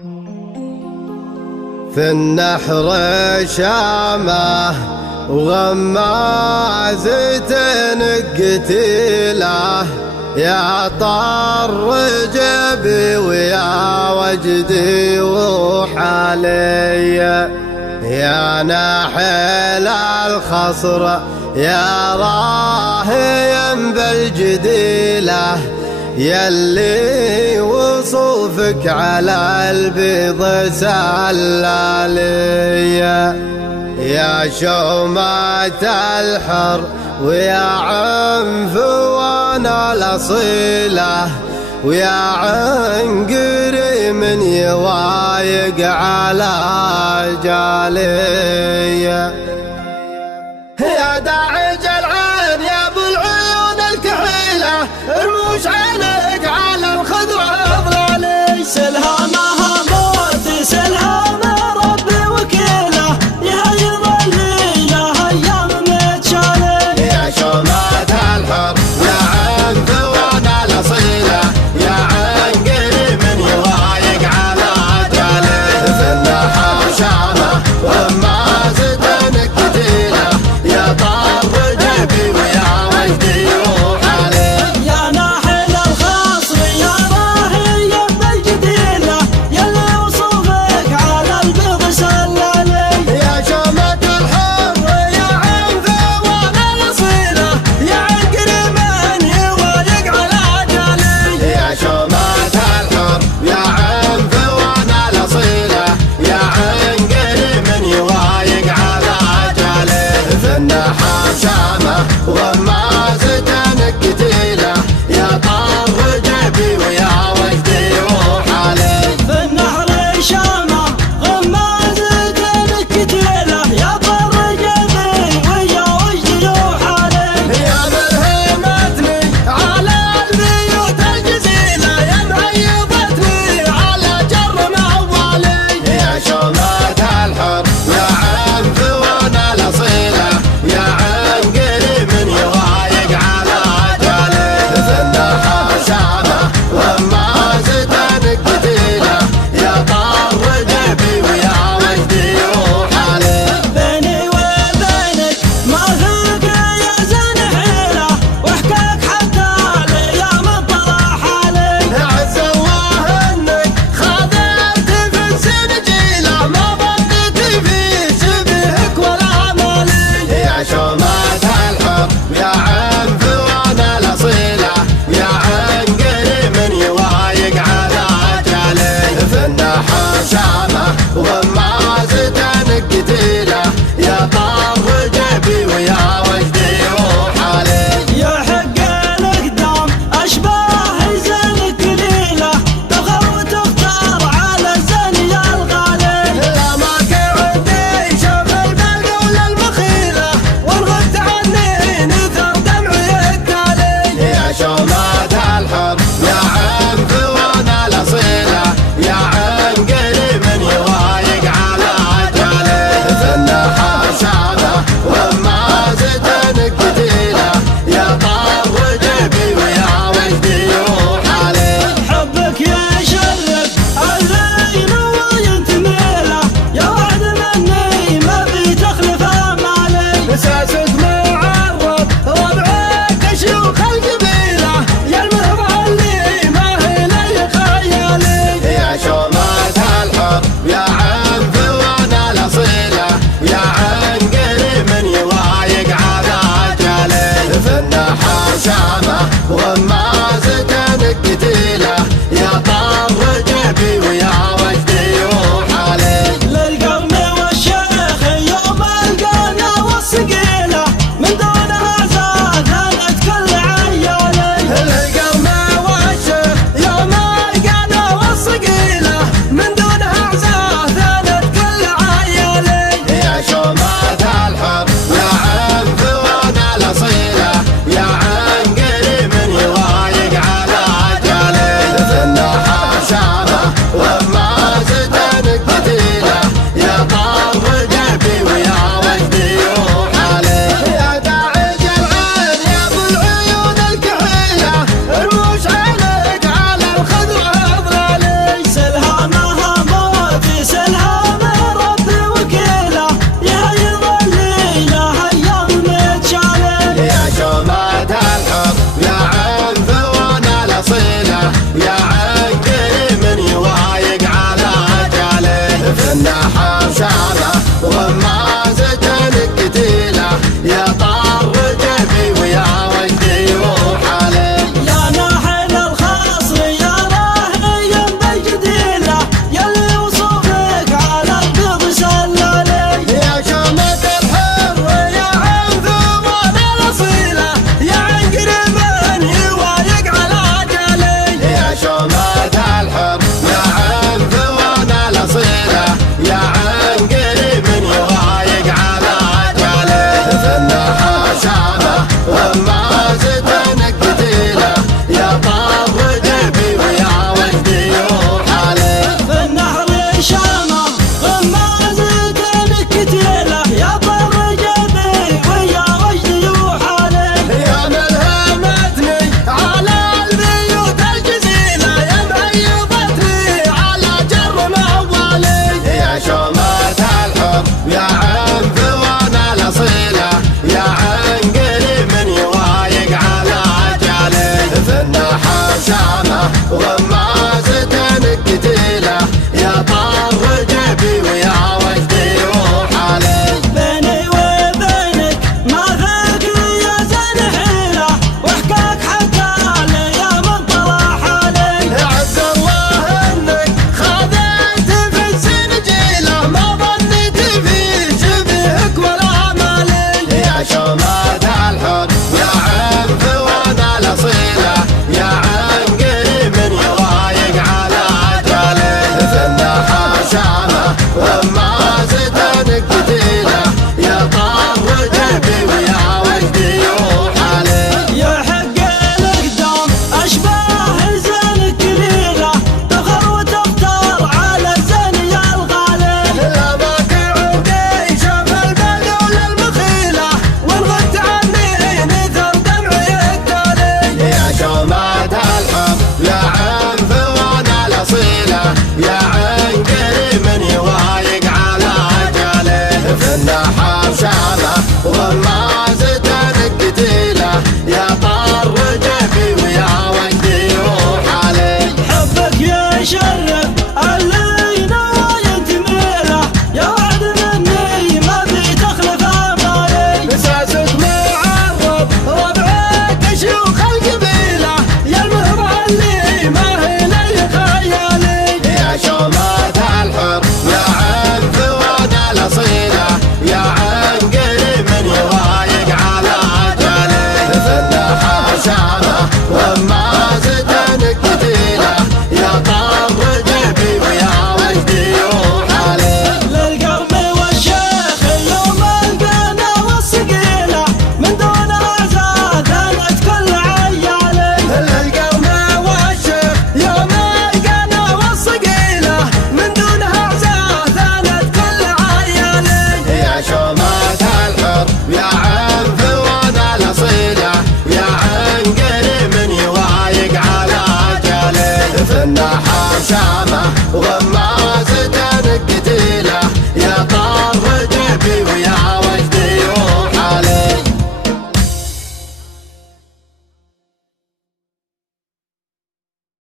في النحر شامه وغمازة قتيله، يا طر جبي ويا وجدي وحالي، يا ناحل الخصر يا راهيا بالجديله، يلي وصوفك على البيض سلالي، يا شومة الحر ويا عنفوان الأصيلة، ويا عنقري من يوايق على جالي، يا داعج العين يا ابو العيون الكحيلة، رموش عينك على الخضرة اضلالي، سلهامها موت سلهام ربي وكيله، يهيض الليله ايام متشالي، يا شومة الحر يا عنفوان الأصيلة، يا عنقري من يوايق على جالي، في النحر شامه وغمازة قتيله، يا طر جبي ويا وجدي وحالي، يا ناحل الخصر يا راهي بالجديله، يلي وصوفك على البيض سلالي، يا شومة الحر يا عنفوان الأصيلة، يا عنقري من يوايق على جالي، يا شومة الحر يا عنفوان الأصيلة، يا عنقري من يوايق على جالي، في النحر شامه وغمازة قتيله، يا طر جبي ويا وجدي وحالي، في النهر شامه غمازة الكتيله، يا طر جبي ويا وجدي وحالي، يا ملهمتني على البيوت الجزيلة، يا مهيضتني على جر موالي، يا شومة الحر يا عنفوان الأصيلة، يا عنقري من يوايق على جالي، في النحر شامه وغمازة قتيله، يا طر جبي ويا وجدي وحالي، بيني وبينك ما فيك يا زين حيله، واحكاك حتى الايام طلع حالي، عز الله انك خاذلت في السنجيله، ما ظنيت في شبهك ولا مالي، يا شومة الحر يا عنفوان الأصيلة، يا عنقري من يوايق على جالي، في النحر شامه